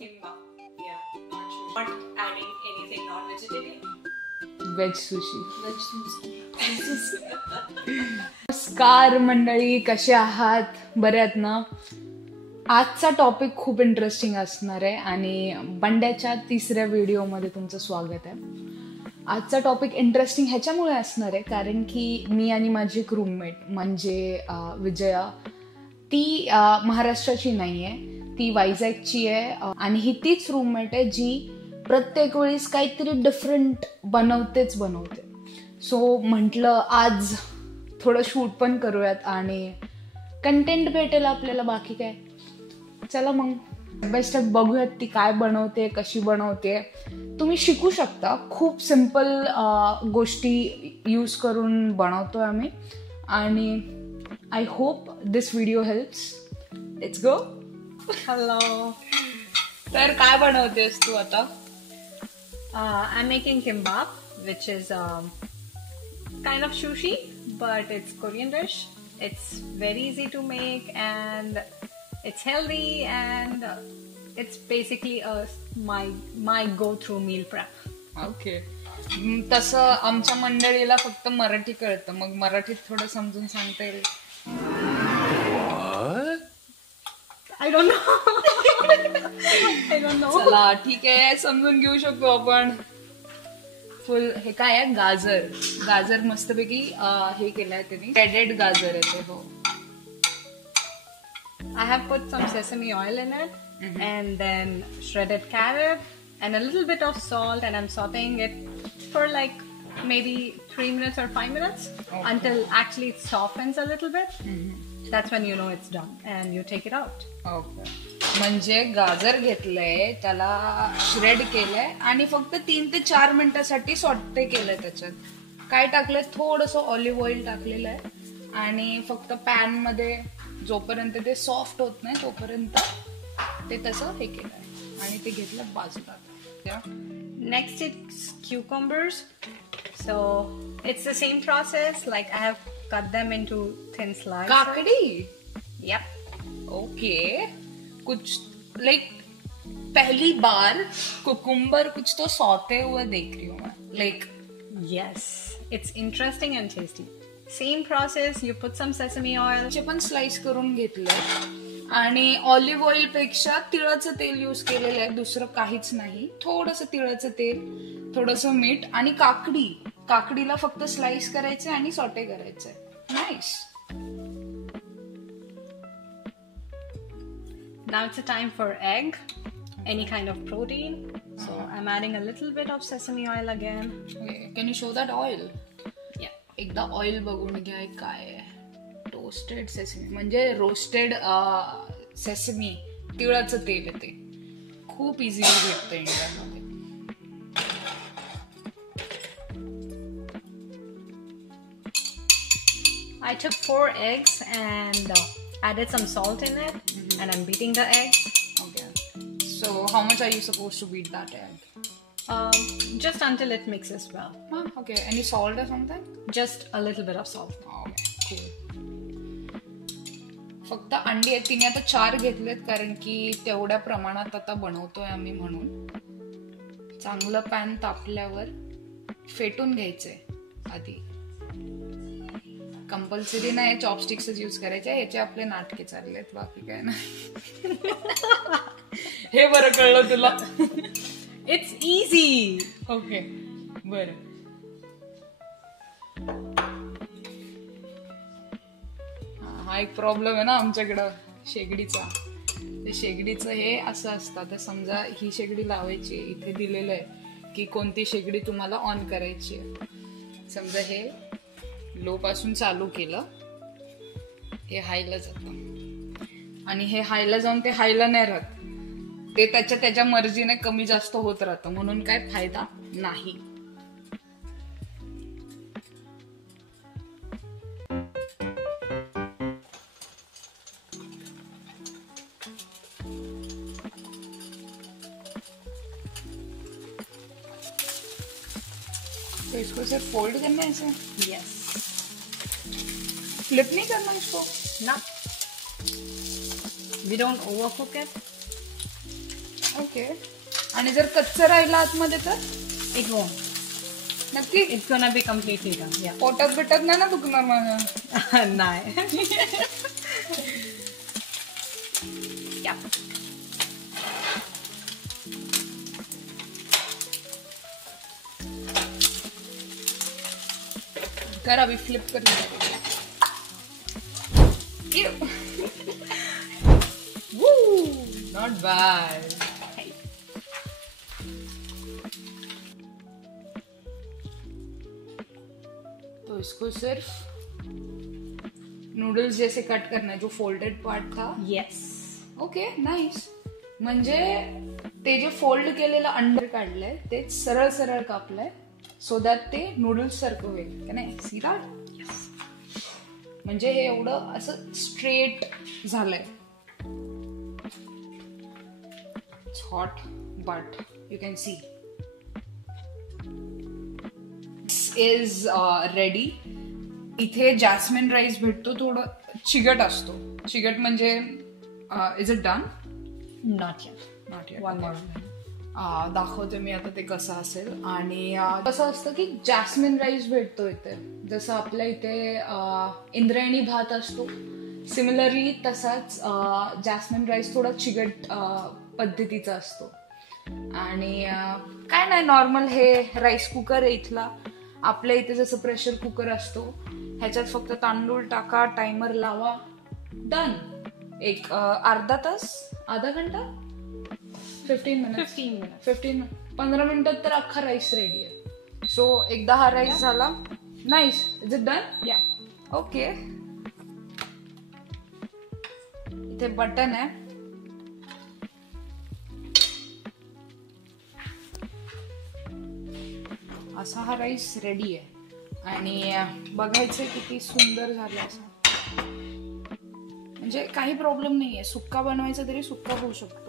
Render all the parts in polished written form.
Kimbap. Yeah, not sushi. Not adding anything non-vegetarian. Veg sushi. नमस्कार मंडळी, कसे आहात? बरे आहात ना? आजचा टॉपिक खूप इंटरेस्टिंग असणार आहे आणि बंड्याच्या तिसऱ्या व्हिडिओमध्ये तुमचं स्वागत आहे. आजचा टॉपिक इंटरेस्टिंग ह्याच्यामुळे असणार आहे कारण की मी आणि माझी एक रूममेट म्हणजे विजया, ती महाराष्ट्राची नाही आहे, ती वायझॅगची आहे आणि ही तीच रूममेट आहे जी प्रत्येक वेळेस काहीतरी डिफरंट बनवते. सो म्हटलं आज थोडं शूट पण करूयात आणि कंटेंट भेटेल आपल्याला, बाकी काय. चला मग बाय स्टेप बघूयात ती काय बनवते, कशी बनवते. तुम्ही शिकू शकता, खूप सिम्पल गोष्टी यूज करून बनवतोय आम्ही आणि I hope this video helps. Let's go. Hello. तर काय बनवतेस तू आता? I'm making kimbap, which is kind of sushi, but it's Korean dish. It's very easy to make and it's healthy and it's basically my go-to meal prep. Okay. तसं आमच्या मंडळीला फक्त मराठी कळतं, मग मराठीत थोडं समजून सांगता येईल? I don't know. चला ठीक आहे, समजून घेऊ शकतो आपण. फुल हे काय आहे? गाजर मस्तपैकी हे केलंय त्यांनी, श्रेडेड गाजर आहे ते. हो. I have put some sesame oil in it and then shredded carrot and a little bit of salt, and I'm sauteing it for like maybe 3 minutes or 5 minutes until actually it softens a little bit. That's when you know it's done and you take it out. Okay. म्हणजे गाजर घेतलंय, त्याला shred केलंय आणि फक्त 3 ते 4 मिनिटासाठी sauté केलंय. त्याच्यात काय टाकलंय? थोडंसं ऑलिव्ह ऑइल टाकलेलं आहे आणि फक्त पॅन मध्ये जोपर्यंत ते सॉफ्ट होत नाही तोपर्यंत ते तसं हे केलंय आणि ते घेतलं बाजूला. Next it's cucumbers. So it's the same process. Like I have cut them into thin slices. काकड़ी. Yep. Okay. कुछ लाइक पहली बार कुकुम्बर कुछ तो सौते हुए देख रही हूँ मैं. Like Yes. It's interesting and tasty. Same process. You put some sesame oil. चे पण स्लाइस करून घेतलंय आणि ऑलिव्ह ऑइल पेक्षा तिळाचं तेल यूज केलेलं आहे, दुसरं काहीच नाही. थोडंसं तिळाचं तेल, थोडंसं मीठ आणि काकडीला फक्त स्लाइस करायचे आणि सॉटे करायचे. Nice. Now it's a time for egg, any kind of protein. So I'm adding a little bit of sesame oil again. Can you show that oil? Yeah. एकदा ऑइल बघून घ्या काय आहे. टोस्टेड सेसमी म्हणजे roasted sesame, तिळाचं तेल आहे ते. खूप इझिली भेटतं इंडियामध्ये. I took 4 eggs and added some salt in it, and I'm beating the eggs. Okay. So how much are you supposed to beat that egg? Just until it mixes well. Okay. Any salt or something? Just a little bit of salt. Okay. Cool. फक्त अंडी आहेत, तिने आता 4 घेतलेत कारण की तेवढ्या प्रमाणात आता बनवतोय आम्ही म्हणून. चांगलं पॅन तापल्यावर फेटून घ्यायचंय आधी. कंपल्सरी नाही चॉपस्टिक्सच यूज करायचे, ह्याचे आपले नाटके चाललेत, बाकी काय नाही. हे बरं कळलं तुला? It's easy. ओके. बरं. हा एक प्रॉब्लेम आहे ना आमच्याकडं शेगडीचा. ते शेगडीचं हे असं असतं. तर समजा ही शेगडी लावायची, इथे दिलेलं आहे की कोणती शेगडी तुम्हाला ऑन करायची आहे. समजा हे लो पासून चालू केलं, हे हायला जातं आणि हे हायला जाऊन ते हायला नाही राहत, ते त्याच्या मर्जीने कमी जास्त होत राहतं, म्हणून काय फायदा नाही. तो इसको सिर्फ फोल्ड करना है ऐसे? Yes. फ्लिप नहीं करना इसको? No. We don't overcook it. Okay. आणि जर कच्चं राहिलं आतमध्ये तर It won't. नक्की It's gonna be completely done. Yeah. पोटात बिटात नाही ना दुखणार माझ्या? नाही. Yeah. कर अभी फ्लिप कर. Not bad. तो इसको सिर्फ नूडल्स जैसे कट करना है, जो फोल्डेड पार्ट था. Yes. Okay nice. म्हणजे ते जे फोल्ड केलेलं अंडर काढलंय ते सरळ सरळ कापलंय सो दॅट ते नूडल्स सारखं होईल का नाही. See that. म्हणजे हे एवढं असं स्ट्रेट झालंय. It's hot but you can see this is ready. इथे जॅस्मिन राईस भेटतो, थोडं चिकट असतो. चिकट म्हणजे is it done? Not yet. Not eight. One more. दाखवते मी आता ते कसं असेल. आणि कसं असतं की जॅस्मिन राईस भेटतो इथे, जसं आपल्या इथे इंद्रायणी भात असतो सिमिलरली तसाच जॅस्मिन राईस थोडा चिकट पद्धतीचा असतो. आणि काय नाही, नॉर्मल हे राईस कुकर आहे इथला. आपल्या इथे जसं प्रेशर कुकर असतो ह्याच्यात फक्त तांदूळ टाका, टायमर लावा, डन. एक अर्धा तास, आधा घंटा, 15 मिनिट 15 मिनिटात तर अख्खा राईस रेडी आहे. सो एकदा हा राईस झाला. नाईस. Is it done? या. ओके. इथे बटन आहे. असा हा राईस रेडी आहे. आणि बघायचं किती सुंदर झालं असं. म्हणजे काही प्रॉब्लेम नाहीये. सुक्का बनवायचा तरी सुक्का होऊ शकतो.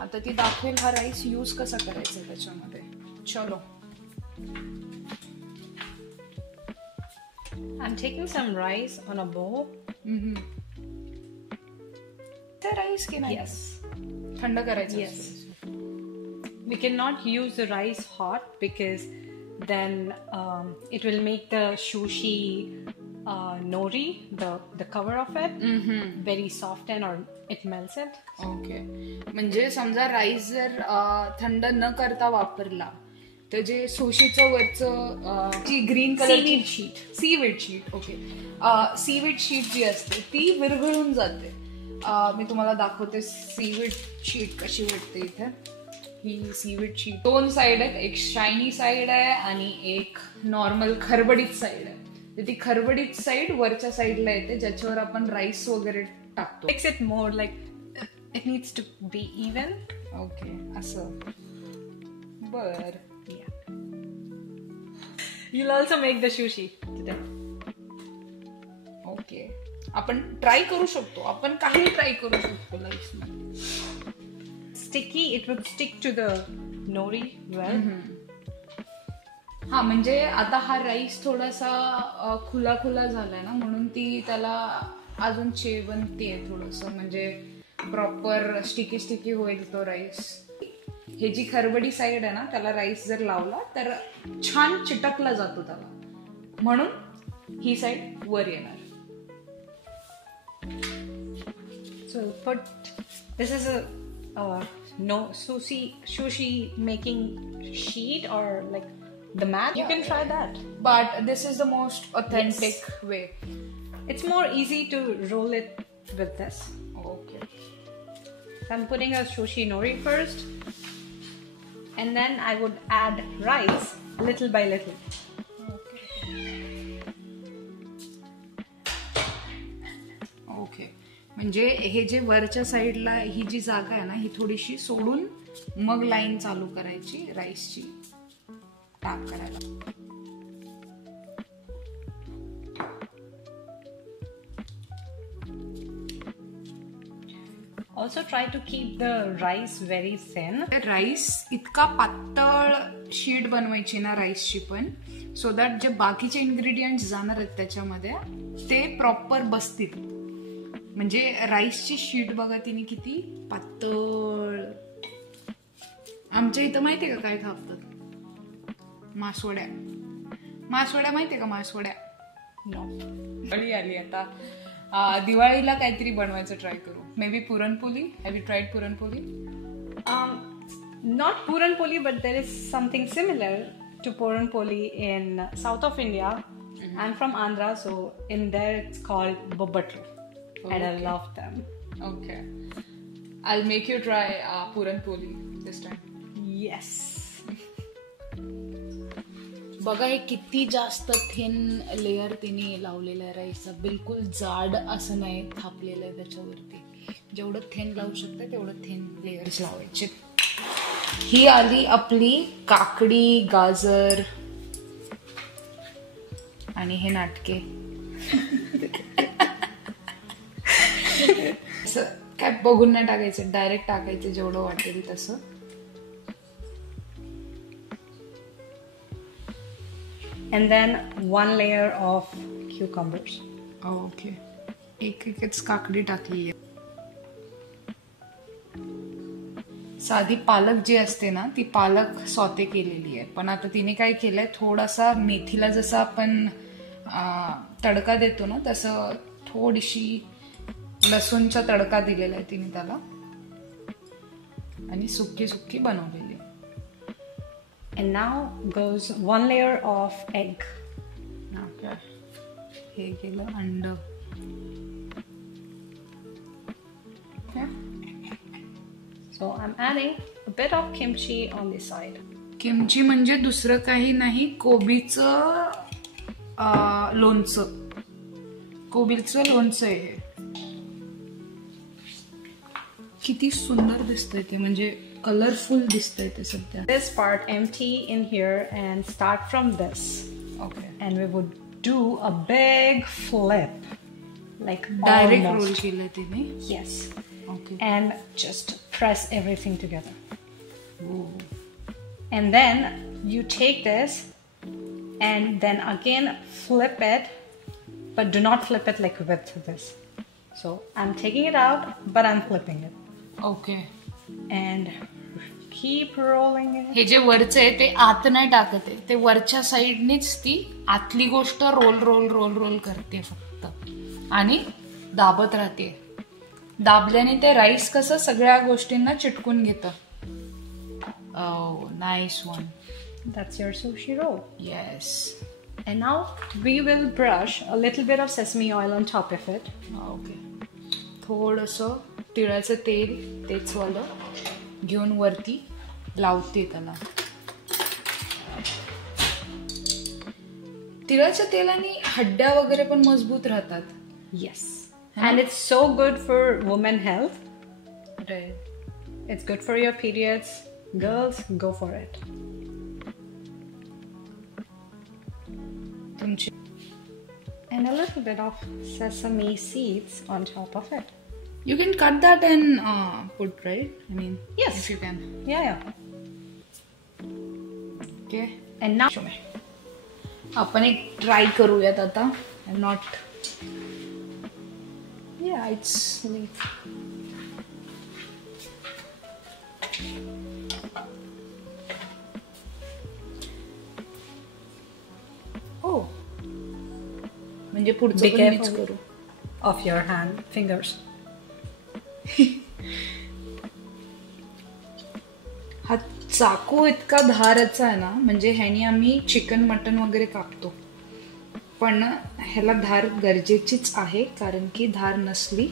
आता ती दाखवेल हा राईस यूज कसा करायचा त्याच्यामध्ये. चलो. I'm taking some rice on a bowl. ते राईस की नाही? Yes. थंड करायचं. Yes. We cannot use the rice hot because then it will make the sushi nori, the cover of it, very soft and or it melts it. Okay. म्हणजे समजा rice जर थंड न करता वापरला तर जे सुशीचं वरचं जी green colour seaweed sheet okay seaweed sheet जी असते ती विरघळून जाते. मी तुम्हाला दाखवते सीवीड शीट कशी भेटते इथे. ही सीवीड शीट 2 साइड आहेत. एक शायनी साइड आहे आणि एक नॉर्मल खरबडीत साइड आहे. ती खरबडीत साइड वरच्या साइडला येते ज्याच्यावर आपण राईस वगैरे टाकतो. Makes it more like it needs to be even. Okay. असं. बर. Yeah. You'll also make the sushi today. Okay. आपण ट्राय करू शकतो. आपण काही ट्राय करू शकतो लाईफ मध्ये. Sticky, it would stick to the nori well. हा म्हणजे आता हा राईस थोडासा खुला खुला झालाय ना म्हणून ती त्याला अजून चेवणतीये थोडस. म्हणजे प्रॉपर स्टिकी स्टिकी होईल तो राईस. हे जी खरबडी साईड आहे ना त्याला राईस जर लावला तर छान चिटकला जातो त्याला, म्हणून ही साईड वर येणार. So put this is a no sushi making sheet or like the mat. You can try that. But this is the most authentic way. It's more easy to roll it with this. Okay. So I'm putting a sushi nori first. And then I would add rice little by little. Okay. म्हणजे हे जे वरच्या साईडला ही जी जागा आहे ना ही थोडीशी सोडून मग लाईन चालू करायची राईसची टाक करायला. Also try to keep the rice very thin. Rice इतका पातळ शीट बनवायची ना राईसची पण, सो दॅट जे बाकीचे इन्ग्रेडियंट्स जाणार आहेत त्याच्यामध्ये ते प्रॉपर बसतील. म्हणजे राईसची शीट बघा तिने किती पातळ आमच्या इथं माहितीये का काय थापतात? मासवड्या. मासवड्या माहितीये का? मासवड्या. दिवाळी आली आता. दिवाळीला काहीतरी बनवायचं ट्राय करू. Maybe puranpoli. Have you tried puranpoli? Not Puran Poli, but there is something similar to Puran Poli in south of India. I'm from Andhra, so in there it's called Bobbatlu. And I love them. Okay. I'll make you try Puran Poli this time. Yes. बघा हे किती जास्त thin layer तिने लावलेलं आहे राईसचं. बिलकुल जाड असं नाही थापलेलं आहे त्याच्यावरती. जेवढं थिन लावू शकते तेवढं थिन लेअर्स लावायचे. ही आली आपली काकडी, गाजर आणि हे नाटके. काय बघून नाही टाकायचं, डायरेक्ट टाकायचं जेवढं वाटेल तसं. And then 1 layer of cucumbers. Okay. एकच काकडी टाकली आहे. साधी पालक जी असते ना ती पालक सॉते केलेली आहे, पण आता तिने काय केलंय थोडासा मेथीला जसा आपण तडका देतो ना तसं थोडीशी लसूणचा तडका दिलेला आहे तिने त्याला आणि सुक्की सुक्की बनवलेली. And now goes 1 layer of egg. Okay. हे गेलं अंड. Okay. So I'm adding a bit of kimchi on the side. Kimchi म्हणजे दुसरं काही नाही, कोबीचं लोणचं. कोबीचं लोणचं आहे. किती सुंदर दिसतंय ते, म्हणजे कलरफुल दिसतंय ते सध्या. This part empty in here and start from this. Okay. And we would do a big flip, like direct almost. Roll केलं तिने. Yes. Okay. And just press everything together. Ooh. And then you take this and then again flip it, but do not flip it like with this. So I'm taking it out, but I'm flipping it. Okay. And keep rolling it. हे जे वरचं आहे ते आत नाही टाकत आहे, ते वरच्या साईडनीच ती आतली गोष्ट रोल रोल रोल रोल करते फक्त आणि दाबत राहते. दाबल्याने ते राईस कसं सगळ्या गोष्टींना चिटकून घेतं. Oh, nice one. That's your sushi roll. Yes. And now we will brush a little bit of sesame oil on top of it. Okay. थोडंसं तिळाचं तेल तेच वालं घेऊन वरती लावते त्याला. तिळाच्या तेलाने हड्ड्या वगैरे पण मजबूत राहतात. Yes. And it's so good for women health. Right. It's good for your periods. Girls, go for it. तुमची. And a little bit of sesame seeds on top of it. You can cut that and put, right? I mean, Yes. if you can. Yeah. Okay. And now, आपण एक try करूयात आता. Not. Yeah, it's late. Oh. म्हणजे पुढचं be पण मीच careful करू. of your fingers. हा चाकू इतका धाराचा आहे ना, म्हणजे ह्यानी आम्ही चिकन मटन वगैरे कापतो, पण ह्याला धार गरजेचीच आहे, कारण की धार नसली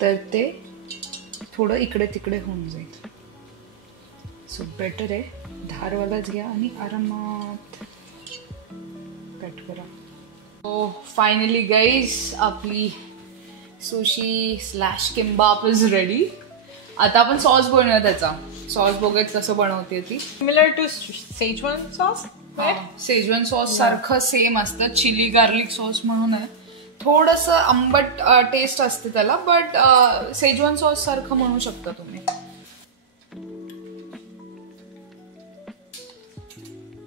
तर ते थोडं इकडे तिकडे होऊन जाईल. सो बेटर आहे धारवालाच घ्या आणि आरामात कट करा. सो फायनली गाईज आपली सुशी स्लॅश किंबाप इज रेडी. आता आपण सॉस बनवूया. त्याचा सॉस बघूयात कसं बनवते ती. Similar to Szechuan sauce, right? Schezwan sauce सारखं सेम असतं. चिली गार्लिक सॉस म्हणून आहे. थोडंसं आंबट टेस्ट असते त्याला, बट सेजवान सॉस सारखं म्हणू शकता तुम्ही.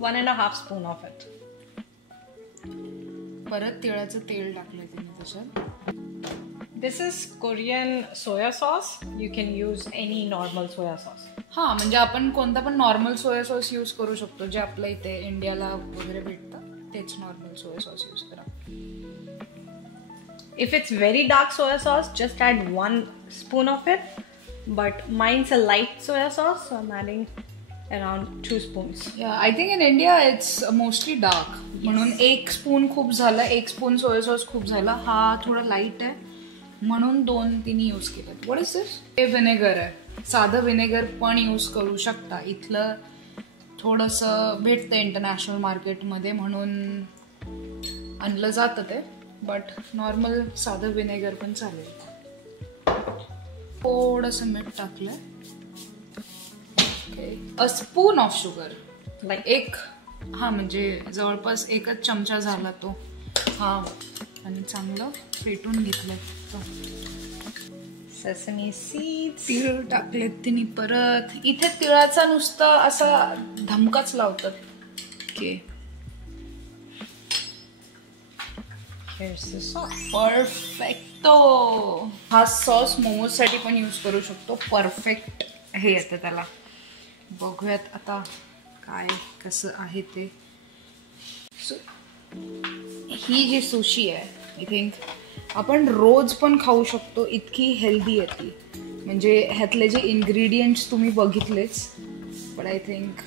1.5 spoon of it. परत तिळाचं तेल टाकलंय तिने त्याच्यात. This is Korean soya sauce. You can use any normal soya sauce. हां, म्हणजे आपण कोणता पण नॉर्मल सोया सॉस यूज करू शकतो, जे आपल्या इथे इंडियाला वगैरे भेटतं तेच नॉर्मल सोया सॉस यूज करा. If it's very dark soya sauce, just add 1 spoon of it. But mine's a light soya sauce, so I'm adding around 2 spoons. Yeah, I think in India it's mostly dark. म्हणून 1 spoon खूप झालं, 1 spoon soya sauce खूप झाला. हा थोडा light आहे म्हणून 2-3 use केलं. व्हॉट इज दिस? हे व्हिनेगर आहे. साधं व्हिनेगर पण यूज करू शकता. इथलं थोडंसं भेटतं इंटरनॅशनल मार्केटमध्ये म्हणून आणलं जातं ते. बट नॉर्मल साधं व्हिनेगर पण चालेल. थोडंसं मीठ टाकलंय. A spoon of sugar, like म्हणजे जवळपास 1 चमचा झाला तो. हा, आणि चांगलं फेटून घेतलंय. Sesame seeds. तीळ टाकलेत तिने परत. इथे तिळाचा नुसता असा धमकाच लावतात की Here's the sauce. परफेक्टो. हा सॉस मोमोज साठी पण यूज करू शकतो. परफेक्ट हे येतं त्याला. बघूयात आता काय कसं आहे ते. ही जी सुशी आहे, आय थिंक आपण रोज पण खाऊ शकतो, इतकी हेल्दी आहे ती. म्हणजे ह्यातले जे इन्ग्रेडियंट्स तुम्ही बघितलेच, but I think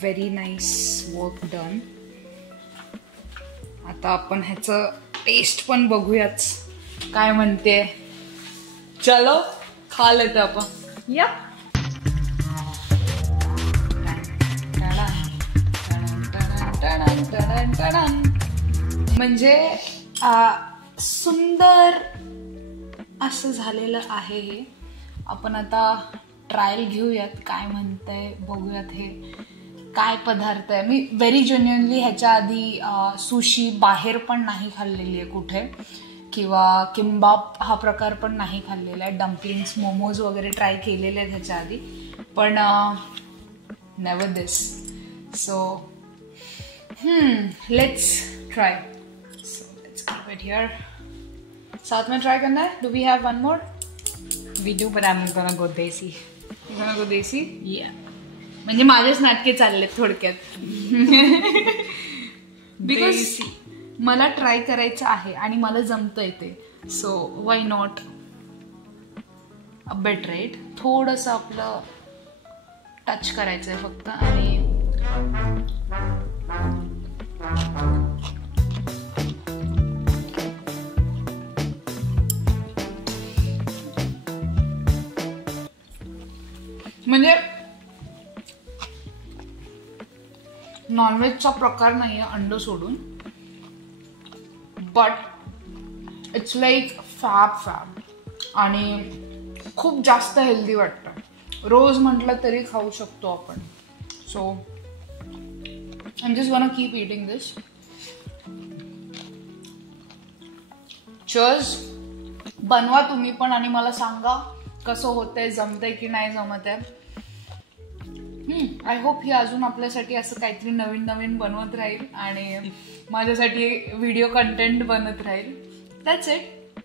very nice work done. आता आपण ह्याचं टेस्ट पण बघूयाच काय म्हणते. चलो खा लेते आपण. या. म्हणजे सुंदर असं झालेलं आहे हे. आपण आता ट्रायल घेऊयात, काय म्हणतंय बघूयात. हे काय पदार्थ आहे. मी व्हेरी जेन्युअनली ह्याच्या आधी सुशी बाहेर पण नाही खाल्लेली आहे कुठे, किंवा किंबाप हा प्रकार पण नाही खाल्लेला आहे. डम्पलिंग्स, मोमोज वगैरे ट्राय केलेले आहेत ह्याच्या आधी, पण never this. So let's try. So let's keep it here. साथ में ट्राय करना है. Do we have one more? We do, but I'm gonna go desi. You gonna go desi? Yeah. म्हणजे माझेच नाटके चाललेत थोडक्यात. बिकॉज मला ट्राय करायचं आहे आणि मला जमतंय ते. So why not a bet, right? थोडंसं आपलं टच करायचं आहे फक्त. आणि म्हणजे नॉनव्हेजचा प्रकार नाही आहे अंड सोडून, बट इट्स लाईक फॅब आणि खूप जास्त हेल्दी वाटतं. रोज म्हटलं तरी खाऊ शकतो आपण. So I am just gonna keep eating this. Cheers. बनवा तुम्ही पण आणि मला सांगा कसं होतंय, जमतंय की नाही जमत आहे. आय होप ही अजून आपल्यासाठी असं काहीतरी नवीन नवीन बनवत राहील आणि माझ्यासाठी व्हिडिओ कंटेंट बनत राहील. That's it.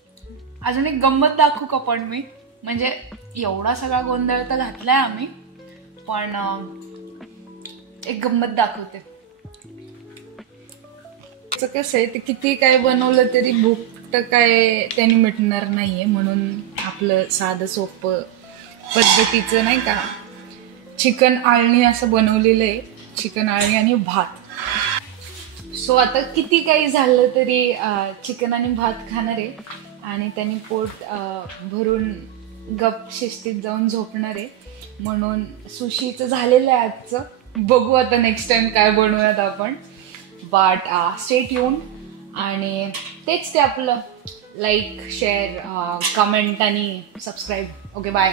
अजून एक गंमत दाखवू का पण मी? म्हणजे एवढा सगळा गोंधळ तर घातलाय आम्ही, पण एक गंमत दाखवते. कसं आहे, ते किती काय बनवलं तरी भूक तर काय त्यांनी मिटणार नाहीये. म्हणून आपलं साधं सोपं पद्धतीचं नाही का, चिकन आळणी असं बनवलेलं आहे. चिकन आळणी आणि भात. सो आता किती काही झालं तरी चिकन आणि भात खाणार आहे आणि त्यांनी पोट भरून गप शिस्तीत जाऊन झोपणार आहे. म्हणून सुशीचं झालेलं आहे आजचं. बघू आता नेक्स्ट टाइम काय बनवूयात आपण. But stay tune. आणि तेच ते आपलं लाईक, शेअर, कमेंट आणि सबस्क्राईब. Okay, bye.